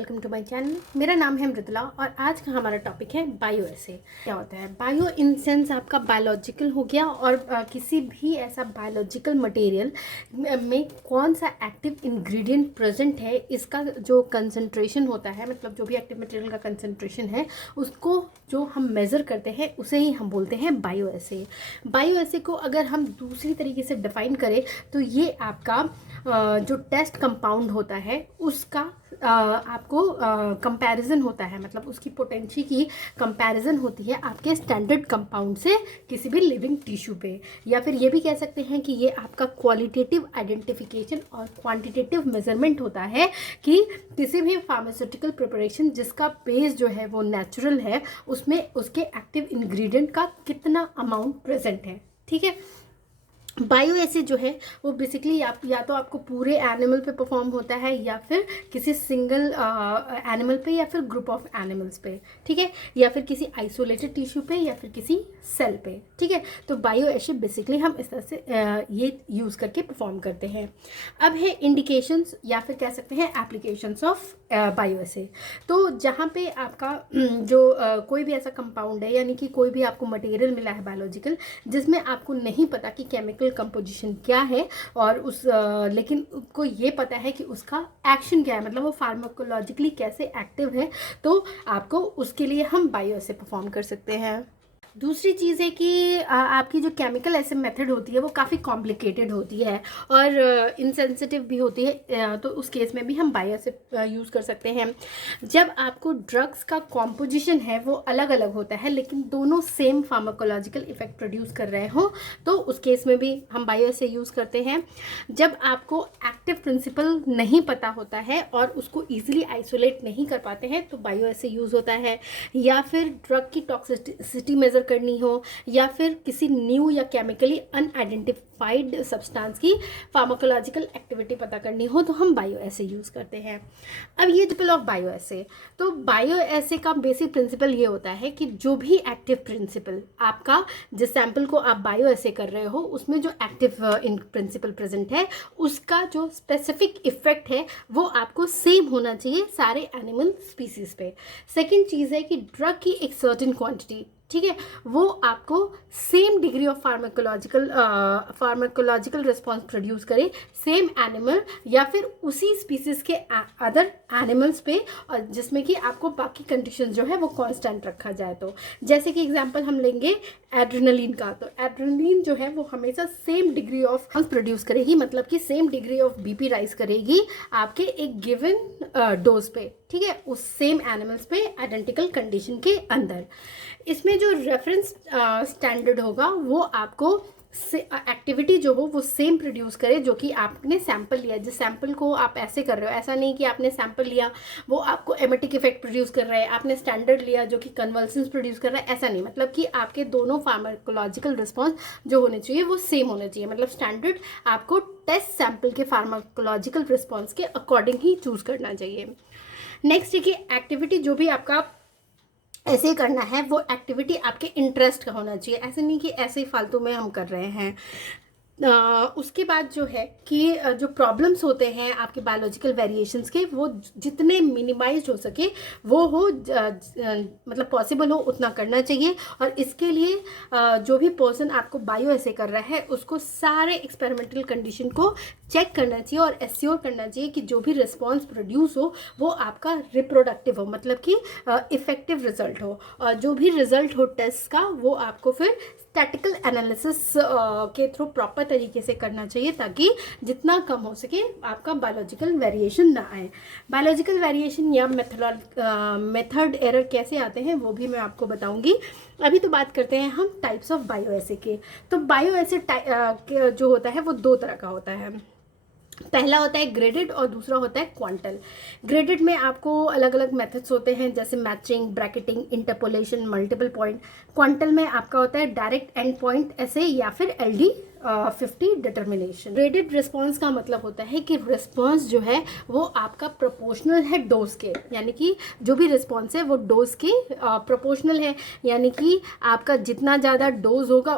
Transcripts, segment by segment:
Welcome to my channel. मेरा नाम है मृदुला और आज का हमारा टॉपिक है बायो एसे। क्या होता है बायो? इन सेंस आपका बायोलॉजिकल हो गया और किसी भी ऐसा बायोलॉजिकल मटेरियल में कौन सा एक्टिव इंग्रेडिएंट प्रेजेंट है, इसका जो कंसंट्रेशन होता है, मतलब जो भी एक्टिव मटेरियल का कंसंट्रेशन है उसको जो हम मेज़र करते हैं उसे ही हम बोलते हैं बायो एसे। बायो एसे को अगर हम दूसरी तरीके से डिफ़ाइन करें तो ये आपका जो टेस्ट कंपाउंड होता है उसका आपको कंपैरिजन होता है, मतलब उसकी पोटेंशियल की कंपैरिजन होती है आपके स्टैंडर्ड कंपाउंड से किसी भी लिविंग टिश्यू पे। या फिर ये भी कह सकते हैं कि ये आपका क्वालिटेटिव आइडेंटिफिकेशन और क्वांटिटेटिव मेजरमेंट होता है कि किसी भी फार्मास्यूटिकल प्रिपरेशन जिसका बेस जो है वो नेचुरल है उसमें उसके एक्टिव इंग्रेडिएंट का कितना अमाउंट प्रेजेंट है। ठीक है। बायो एसे जो है वो बेसिकली या तो आपको पूरे एनिमल पे परफॉर्म होता है या फिर किसी सिंगल एनिमल पे या फिर ग्रुप ऑफ एनिमल्स पे। ठीक है। या फिर किसी आइसोलेटेड टिश्यू पे या फिर किसी सेल पे। ठीक है। तो बायो एसे बेसिकली हम इस तरह से ये यूज़ करके परफॉर्म करते हैं। अब है इंडिकेशंस या फिर कह सकते हैं एप्लीकेशंस ऑफ बायो एसे। तो जहाँ पे आपका कोई भी ऐसा कंपाउंड है, यानी कि कोई भी आपको मटेरियल मिला है बायोलॉजिकल जिसमें आपको नहीं पता कि केमिकल कंपोजिशन क्या है और लेकिन उसको ये पता है कि उसका एक्शन क्या है, मतलब वो फार्माकोलॉजिकली कैसे एक्टिव है, तो आपको उसके लिए हम बायो एसे परफॉर्म कर सकते हैं। दूसरी चीज़ है कि आपकी जो केमिकल ऐसे मेथड होती है वो काफ़ी कॉम्प्लिकेटेड होती है और इनसेंसिटिव भी होती है, तो उस केस में भी हम बायो से यूज़ कर सकते हैं। जब आपको ड्रग्स का कॉम्पोजिशन है वो अलग अलग होता है लेकिन दोनों सेम फार्माकोलॉजिकल इफेक्ट प्रोड्यूस कर रहे हो तो उस केस में भी हम बायो से यूज़ करते हैं। जब आपको एक्टिव प्रिंसिपल नहीं पता होता है और उसको ईजिली आइसोलेट नहीं कर पाते हैं तो बायो से यूज़ होता है। या फिर ड्रग की टॉक्सिसिटी मेजर करनी हो या फिर किसी न्यू या केमिकली अनआइडेंटिफाइड सब्सटेंस की फार्माकोलॉजिकल एक्टिविटी पता करनी हो तो हम बायो एसे यूज़ करते हैं। अब ये प्रिंसिपल ऑफ बायो एसे, तो बायो एसे का बेसिक प्रिंसिपल ये होता है कि जो भी एक्टिव प्रिंसिपल आपका जिस सैंपल को आप बायो एसे कर रहे हो उसमें जो एक्टिव इन प्रिंसिपल प्रेजेंट है उसका जो स्पेसिफिक इफेक्ट है वो आपको सेम होना चाहिए सारे एनिमल स्पीसीज पे। सेकेंड चीज़ है कि ड्रग की एक सर्टेन क्वांटिटी, ठीक है, वो आपको same degree of pharmacological response produce करे सेम एनिमल या फिर उसी स्पीसीज के अदर एनिमल्स पे, और जिसमें कि आपको बाकी कंडीशन जो है वो कांस्टेंट रखा जाए। तो जैसे कि एग्जांपल हम लेंगे एड्रेनलिन का, तो एड्रेनलिन जो है वो हमेशा सेम डिग्री ऑफ प्रोड्यूस करेगी, मतलब कि same degree of BP rise करेगी आपके एक गिवन डोज पे। ठीक है, उस सेम एनिमल्स पे आइडेंटिकल कंडीशन के अंदर। इसमें जो रेफरेंस स्टैंडर्ड होगा वो आपको एक्टिविटी जो हो वो सेम प्रोड्यूस करे जो कि आपने सैंपल लिया। जिस सैंपल को आप ऐसे कर रहे हो, ऐसा नहीं कि आपने सैंपल लिया वो आपको एमेटिक इफेक्ट प्रोड्यूस कर रहा है, आपने स्टैंडर्ड लिया जो कि कन्वल्सन्स प्रोड्यूस कर रहा है, ऐसा नहीं। मतलब कि आपके दोनों फार्माकोलॉजिकल रिस्पॉन्स जो होने चाहिए वो सेम होने चाहिए। मतलब स्टैंडर्ड आपको टेस्ट सैंपल के फार्माकोलॉजिकल रिस्पॉन्स के अकॉर्डिंग ही चूज़ करना चाहिए। नेक्स्ट है कि एक्टिविटी जो भी आपका ऐसे करना है वो एक्टिविटी आपके इंटरेस्ट का होना चाहिए, ऐसे नहीं कि ऐसे ही फालतू में हम कर रहे हैं। उसके बाद जो है कि जो प्रॉब्लम्स होते हैं आपके बायोलॉजिकल वेरिएशंस के वो जितने मिनिमाइज हो सके वो हो, मतलब पॉसिबल हो उतना करना चाहिए। और इसके लिए जो भी पर्सन आपको बायो ऐसे कर रहा है उसको सारे एक्सपेरिमेंटल कंडीशन को चेक करना चाहिए और एश्योर करना चाहिए कि जो भी रिस्पॉन्स प्रोड्यूस हो वो आपका रिप्रोडक्टिव हो, मतलब कि इफेक्टिव रिजल्ट हो। और जो भी रिजल्ट हो टेस्ट का वो आपको फिर स्टैटिकल एनालिसिस के थ्रू प्रॉपर तरीके से करना चाहिए ताकि जितना कम हो सके आपका बायोलॉजिकल वेरिएशन ना आए। बायोलॉजिकल वेरिएशन या मेथड एरर कैसे आते हैं वो भी मैं आपको बताऊंगी। अभी तो बात करते हैं हम टाइप्स ऑफ बायो एसे के। तो बायो एसे जो होता है वो दो तरह का होता है। पहला होता है ग्रेडेड और दूसरा होता है क्वांटल। ग्रेडेड में आपको अलग अलग मेथड्स होते हैं जैसे matching, bracketing, interpolation, multiple point. Quantal में आपका होता है डायरेक्ट एंड पॉइंट ऐसे या फिर एलडी 50 डिटर्मिनेशन। ग्रेडेड रिस्पॉन्स का मतलब होता है कि रिस्पॉन्स जो है वो आपका प्रोपोर्शनल है डोज के, यानी कि जो भी रिस्पॉन्स है वो डोज के प्रोपोर्शनल है, यानी कि आपका जितना ज़्यादा डोज होगा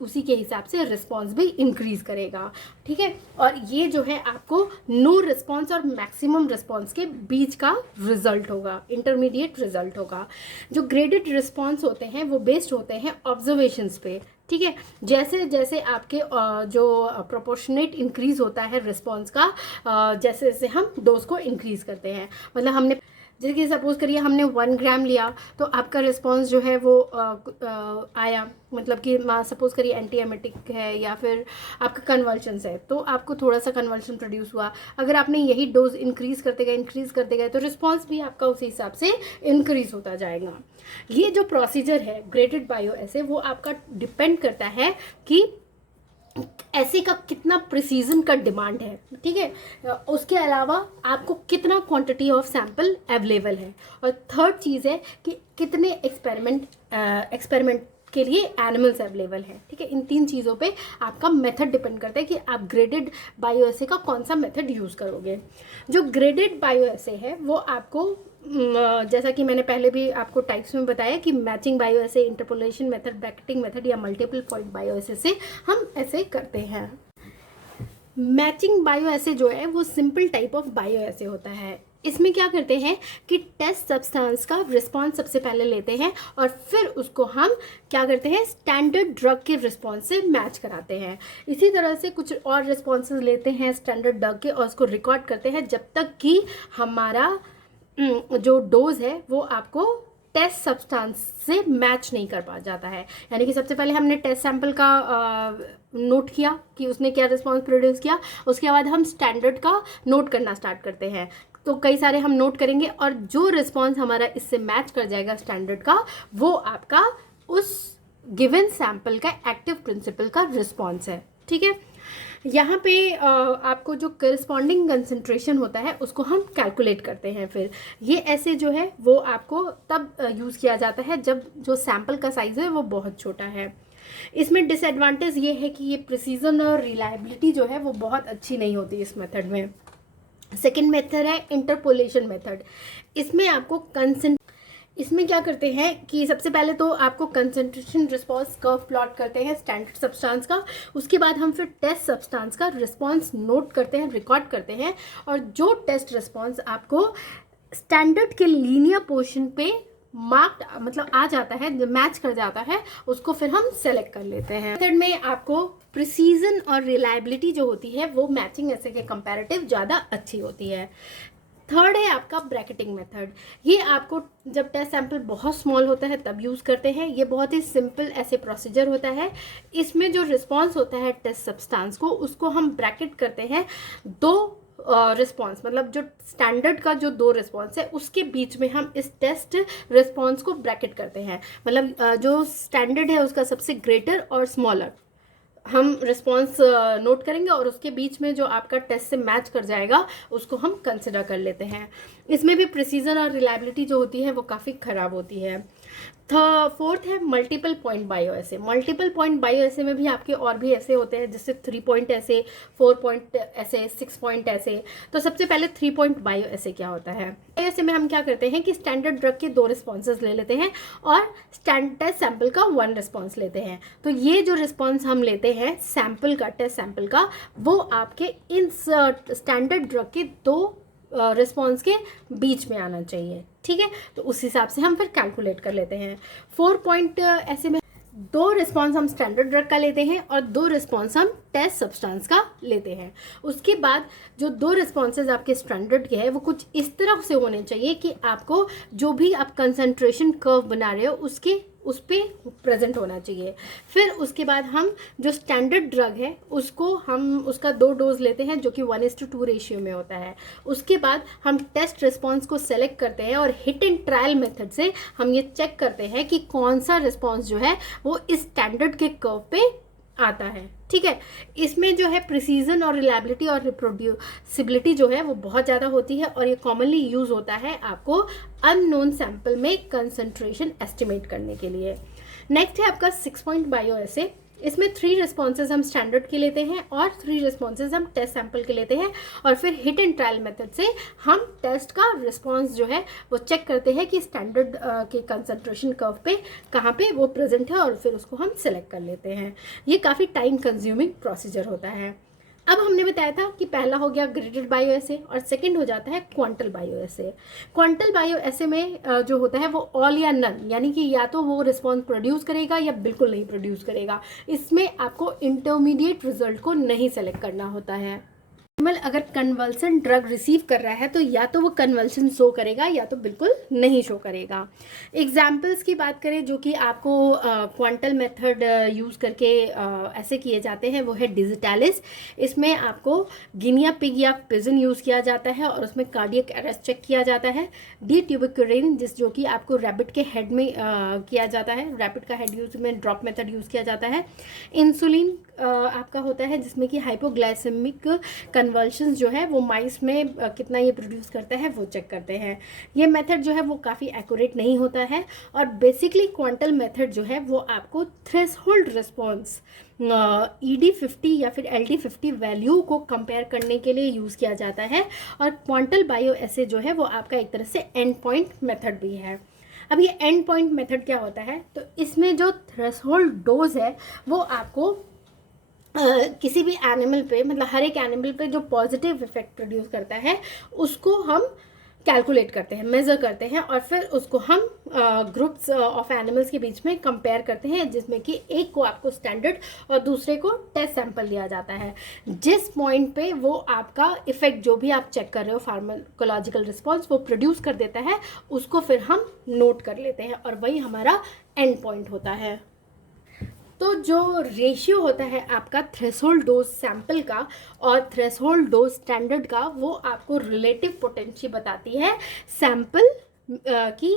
उसी के हिसाब से रिस्पॉन्स भी इंक्रीज करेगा, ठीक है। और ये जो है आपको नो रिस्पॉन्स और मैक्सिमम रिस्पॉन्स के बीच का रिजल्ट होगा, इंटरमीडिएट रिजल्ट होगा। जो ग्रेडेड रिस्पॉन्स होते हैं वो बेस्ड होते हैं ऑब्जर्वेशंस पे, ठीक है। जैसे जैसे आपके जो प्रोपोर्शनेट इंक्रीज होता है रिस्पॉन्स का, जैसे जैसे हम डोज को इंक्रीज करते हैं, मतलब हमने जैसे कि सपोज करिए हमने 1 ग्राम लिया तो आपका रिस्पॉन्स जो है वो आया, मतलब कि सपोज करिए एंटी एमेटिक है या फिर आपका कन्वर्शंस है तो आपको थोड़ा सा कन्वर्शन प्रोड्यूस हुआ। अगर आपने यही डोज इंक्रीज करते गए तो रिस्पॉन्स भी आपका उसी हिसाब से इंक्रीज होता जाएगा। ये जो प्रोसीजर है ग्रेडेड बायो ऐसे वो आपका डिपेंड करता है कि ऐसे का कितना प्रिसीजन का डिमांड है, ठीक है। उसके अलावा आपको कितना क्वांटिटी ऑफ सैंपल अवेलेबल है, और थर्ड चीज़ है कि कितने एक्सपेरिमेंट के लिए एनिमल्स अवेलेबल हैं, ठीक है। इन 3 चीज़ों पे आपका मेथड डिपेंड करता है कि आप ग्रेडेड बायो ऐसे का कौन सा मेथड यूज़ करोगे। जो ग्रेडेड बायो ऐसे है वो आपको जैसा कि मैंने पहले भी आपको टाइप्स में बताया कि मैचिंग बायो ऐसे, इंटरपोलेशन मेथड, ब्रैकेटिंग मेथड या मल्टीपल पॉइंट बायो ऐसे से हम ऐसे करते हैं। मैचिंग बायो ऐसे जो है वो सिंपल टाइप ऑफ बायो ऐसे होता है। इसमें क्या करते हैं कि टेस्ट सब्सटेंस का रिस्पॉन्स सबसे पहले लेते हैं और फिर उसको हम क्या करते हैं स्टैंडर्ड ड्रग के रिस्पॉन्स से मैच कराते हैं। इसी तरह से कुछ और रिस्पॉन्सेस लेते हैं स्टैंडर्ड ड्रग के और उसको रिकॉर्ड करते हैं जब तक कि हमारा जो डोज है वो आपको टेस्ट सब्सटेंस से मैच नहीं कर पा जाता है। यानी कि सबसे पहले हमने टेस्ट सैंपल का नोट किया कि उसने क्या रिस्पॉन्स प्रोड्यूस किया, उसके बाद हम स्टैंडर्ड का नोट करना स्टार्ट करते हैं। तो कई सारे हम नोट करेंगे और जो रिस्पॉन्स हमारा इससे मैच कर जाएगा स्टैंडर्ड का, वो आपका उस गिवन सैंपल का एक्टिव प्रिंसिपल का रिस्पॉन्स है, ठीक है। यहाँ पे आपको जो करस्पॉन्डिंग कंसंट्रेशन होता है उसको हम कैलकुलेट करते हैं। फिर ये ऐसे जो है वो आपको तब यूज़ किया जाता है जब जो सैंपल का साइज़ है वो बहुत छोटा है। इसमें डिसएडवांटेज ये है कि ये प्रिसीजन और रिलायबिलिटी जो है वो बहुत अच्छी नहीं होती इस मेथड में। सेकेंड मेथड है इंटरपोलेशन मेथड। इसमें क्या करते हैं कि सबसे पहले तो आपको कंसंट्रेशन रिस्पॉन्स कर्व प्लॉट करते हैं स्टैंडर्ड सब्सटेंस का, उसके बाद हम फिर टेस्ट सब्सटेंस का रिस्पॉन्स नोट करते हैं, रिकॉर्ड करते हैं, और जो टेस्ट रिस्पॉन्स आपको स्टैंडर्ड के लीनियर पोर्शन पे मार्क्ड मतलब आ जाता है, मैच कर जाता है, उसको फिर हम सेलेक्ट कर लेते हैं। मेथड में आपको प्रिसीजन और रिलायबिलिटी जो होती है वो मैचिंग ऐसे के कंपैरेटिव ज़्यादा अच्छी होती है। थर्ड है आपका ब्रैकेटिंग मेथड। ये आपको जब टेस्ट सैंपल बहुत स्मॉल होता है तब यूज़ करते हैं। ये बहुत ही सिंपल ऐसे प्रोसीजर होता है। इसमें जो रिस्पॉन्स होता है टेस्ट सब्सटेंस को, उसको हम ब्रैकेट करते हैं दो रिस्पॉन्स, मतलब जो स्टैंडर्ड का जो 2 रिस्पॉन्स है उसके बीच में हम इस टेस्ट रिस्पॉन्स को ब्रैकेट करते हैं। मतलब जो स्टैंडर्ड है उसका सबसे ग्रेटर और स्मॉलर हम रिस्पॉन्स नोट करेंगे और उसके बीच में जो आपका टेस्ट से मैच कर जाएगा उसको हम कंसिडर कर लेते हैं। इसमें भी प्रिसीजन और रिलायबिलिटी जो होती है वो काफ़ी ख़राब होती है। फोर्थ है मल्टीपल पॉइंट बायो ऐसे। मल्टीपल पॉइंट बायो ऐसे में भी आपके और भी ऐसे होते हैं, जैसे 3 पॉइंट ऐसे, 4 पॉइंट ऐसे, 6 पॉइंट ऐसे। तो सबसे पहले 3 पॉइंट बायो ऐसे क्या होता है। ऐसे में हम क्या करते हैं कि स्टैंडर्ड ड्रग के 2 रिस्पॉन्सेज ले लेते हैं और स्टैंडर्ड टेस्ट सैंपल का 1 रिस्पॉन्स लेते हैं। तो ये जो रिस्पॉन्स हम लेते हैं सैंपल का, टेस्ट सैंपल का, वो आपके इन स्टैंडर्ड ड्रग के 2 रिस्पॉन्स के बीच में आना चाहिए, ठीक है। तो उस हिसाब से हम फिर कैलकुलेट कर लेते हैं। 4 पॉइंट ऐसे में 2 रिस्पॉन्स हम स्टैंडर्ड ड्रग का लेते हैं और 2 रिस्पॉन्स हम टेस्ट सब्सटेंस का लेते हैं। उसके बाद जो 2 रिस्पॉन्सेज आपके स्टैंडर्ड के हैं वो कुछ इस तरह से होने चाहिए कि आपको जो भी आप कंसंट्रेशन कर्व बना रहे हो उस पर प्रेजेंट होना चाहिए। फिर उसके बाद हम जो स्टैंडर्ड ड्रग है उसको हम उसका 2 डोज लेते हैं जो कि 1:2 रेशियो में होता है। उसके बाद हम टेस्ट रिस्पॉन्स को सेलेक्ट करते हैं और हिट एंड ट्रायल मेथड से हम ये चेक करते हैं कि कौन सा रिस्पॉन्स जो है वो इस स्टैंडर्ड के कर्व पे आता है, ठीक है। इसमें जो है प्रिसीजन और रिलायबिलिटी और रिप्रोड्यूसिबिलिटी जो है वो बहुत ज़्यादा होती है और ये कॉमनली यूज़ होता है आपको अननोन सैंपल में कंसंट्रेशन एस्टिमेट करने के लिए। नेक्स्ट है आपका 6 पॉइंट बायो ऐसे। इसमें 3 रिस्पॉन्सेज हम स्टैंडर्ड के लेते हैं और 3 रिस्पॉन्सेज हम टेस्ट सैंपल के लेते हैं, और फिर हिट एंड ट्रायल मेथड से हम टेस्ट का रिस्पॉन्स जो है वो चेक करते हैं कि स्टैंडर्ड के कंसंट्रेशन कर्व पे कहाँ पे वो प्रेजेंट है, और फिर उसको हम सिलेक्ट कर लेते हैं। ये काफ़ी टाइम कंज्यूमिंग प्रोसीजर होता है। अब हमने बताया था कि पहला हो गया ग्रेडेड बायो एसे और सेकंड हो जाता है क्वांटल बायो एसे। क्वांटल बायो एसे में जो होता है वो ऑल या नन, यानी कि या तो वो रिस्पॉन्स प्रोड्यूस करेगा या बिल्कुल नहीं प्रोड्यूस करेगा। इसमें आपको इंटरमीडिएट रिजल्ट को नहीं सेलेक्ट करना होता है। अगर कन्वल्सन ड्रग रिसीव कर रहा है तो या तो वो कन्वल्सन शो करेगा या तो बिल्कुल नहीं शो करेगा। एग्जाम्पल्स की बात करें जो कि आपको क्वांटल मेथड यूज़ करके ऐसे किए जाते हैं, वो है डिजिटालिस। इसमें आपको गिनिया पिग या पिजन यूज़ किया जाता है और उसमें कार्डियक अरेस्ट चेक किया जाता है। डी ट्यूबिक्यूरिन जो कि आपको रैबिट के हेड में किया जाता है, रैबिट का हेड यूज में ड्रॉप मेथड यूज़ किया जाता है। इंसुलिन आपका होता है जिसमें कि हाइपोग्लाइसेमिक कन्वर्शंस जो है वो माइस में कितना ये प्रोड्यूस करता है वो चेक करते हैं। ये मेथड जो है वो काफ़ी एक्यूरेट नहीं होता है, और बेसिकली क्वांटल मेथड जो है वो आपको थ्रेशोल्ड रिस्पॉन्स ED50 या फिर LD50 वैल्यू को कंपेयर करने के लिए यूज़ किया जाता है, और क्वांटल बायो एसे जो है वो आपका एक तरह से एंड पॉइंट मेथड भी है। अब ये एंड पॉइंट मेथड क्या होता है, तो इसमें जो थ्रेशोल्ड डोज है वो आपको किसी भी एनिमल पे, मतलब हर एक एनिमल पे जो पॉजिटिव इफेक्ट प्रोड्यूस करता है उसको हम कैलकुलेट करते हैं, मेज़र करते हैं, और फिर उसको हम ग्रुप्स ऑफ एनिमल्स के बीच में कंपेयर करते हैं, जिसमें कि एक को आपको स्टैंडर्ड और दूसरे को टेस्ट सैंपल दिया जाता है। जिस पॉइंट पे वो आपका इफेक्ट जो भी आप चेक कर रहे हो फार्माकोलॉजिकल रिस्पॉन्स वो प्रोड्यूस कर देता है, उसको फिर हम नोट कर लेते हैं, और वही हमारा एंड पॉइंट होता है। तो जो रेशियो होता है आपका थ्रेशोल्ड डोज सैंपल का और थ्रेशोल्ड डोज स्टैंडर्ड का, वो आपको रिलेटिव पोटेंसी बताती है सैंपल की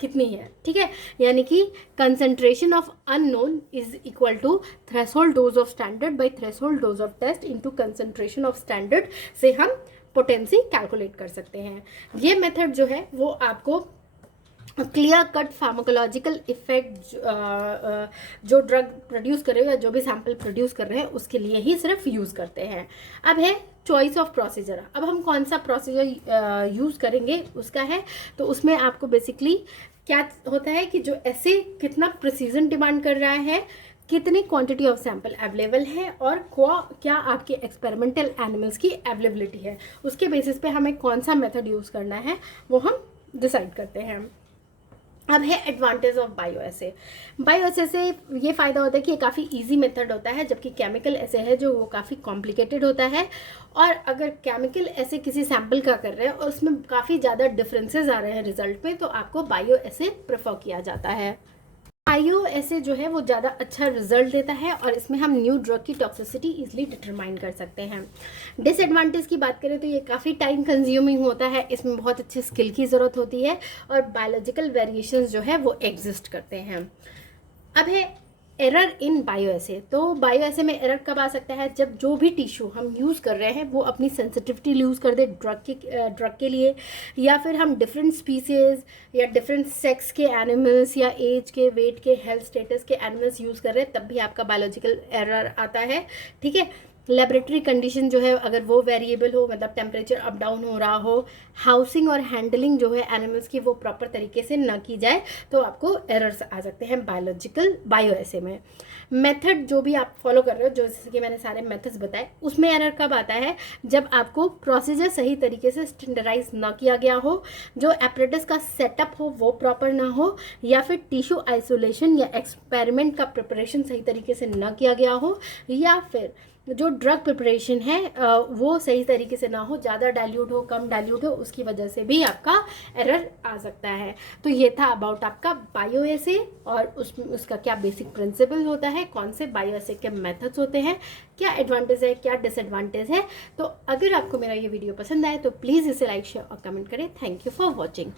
कितनी है, ठीक है। यानी कि concentration of unknown is equal to threshold dose of standard by threshold dose of test into concentration of standard से हम पोटेंसी कैलकुलेट कर सकते हैं। ये मेथड जो है वो आपको क्लियर कट फार्माकोलॉजिकल इफेक्ट जो ड्रग प्रोड्यूस कर रहे हो या जो भी सैंपल प्रोड्यूस कर रहे हैं उसके लिए ही सिर्फ यूज़ करते हैं। अब है चॉइस ऑफ प्रोसीजर। अब हम कौन सा प्रोसीजर यूज़ करेंगे उसका है, तो उसमें आपको बेसिकली क्या होता है कि जो ऐसे कितना प्रिसीजन डिमांड कर रहा है, कितनी क्वांटिटी ऑफ सैंपल अवेलेबल है, और क्या आपके एक्सपेरिमेंटल एनिमल्स की अवेलेबिलिटी है, उसके बेसिस पे हमें कौन सा मेथड यूज़ करना है वो हम डिसाइड करते हैं। अब है advantage of bioassay. Bioassay से ये फ़ायदा होता है कि ये काफ़ी इजी मेथड होता है, जबकि केमिकल एसे है जो वो काफ़ी कॉम्प्लिकेटेड होता है। और अगर केमिकल एसे किसी सैंपल का कर रहे हैं और उसमें काफ़ी ज़्यादा डिफरेंसेस आ रहे हैं रिजल्ट में, तो आपको बायो एसे प्रेफर किया जाता है। बायो एसे जो है वो ज़्यादा अच्छा रिजल्ट देता है, और इसमें हम न्यू ड्रग की टॉक्सिसिटी इजीली डिटरमाइन कर सकते हैं। डिसएडवांटेज की बात करें तो ये काफ़ी टाइम कंज्यूमिंग होता है, इसमें बहुत अच्छे स्किल की ज़रूरत होती है, और बायोलॉजिकल वेरिएशंस जो है वो एग्जिस्ट करते हैं। अब है एरर इन बायो एसे। तो बायो एसे में एरर कब आ सकता है, जब जो भी टिश्यू हम यूज़ कर रहे हैं वो अपनी सेंसिटिविटी लूज़ कर दे ड्रग के लिए, या फिर हम डिफरेंट स्पीसीज या डिफरेंट सेक्स के एनिमल्स या एज के, वेट के, हेल्थ स्टेटस के एनिमल्स यूज़ कर रहे हैं, तब भी आपका बायोलॉजिकल एरर आता है, ठीक है। लेबोरेटरी कंडीशन जो है अगर वो वेरिएबल हो, मतलब टेम्परेचर अप डाउन हो रहा हो, हाउसिंग और हैंडलिंग जो है एनिमल्स की वो प्रॉपर तरीके से ना की जाए, तो आपको एरर्स आ सकते हैं बायो एसे में। मेथड जो भी आप फॉलो कर रहे हो, जो जैसे कि मैंने सारे मेथड्स बताए, उसमें एरर कब आता है, जब आपको प्रोसीजर सही तरीके से स्टैंडर्डाइज ना किया गया हो, जो एपरेटस का सेटअप हो वो प्रॉपर ना हो, या फिर टिश्यू आइसोलेशन या एक्सपेरिमेंट का प्रिपरेशन सही तरीके से ना किया गया हो, या फिर जो ड्रग प्रिपरेशन है वो सही तरीके से ना हो, ज़्यादा डाइल्यूट हो, कम डाइल्यूट हो, उसकी वजह से भी आपका एरर आ सकता है। तो ये था अबाउट आपका बायो एसे, और उसका क्या बेसिक प्रिंसिपल होता है, कौन से बायो एसे के मेथड्स होते हैं, क्या एडवांटेज है, क्या डिसएडवांटेज है। तो अगर आपको मेरा ये वीडियो पसंद आए तो प्लीज़ इसे लाइक, शेयर और कमेंट करें। Thank you for watching.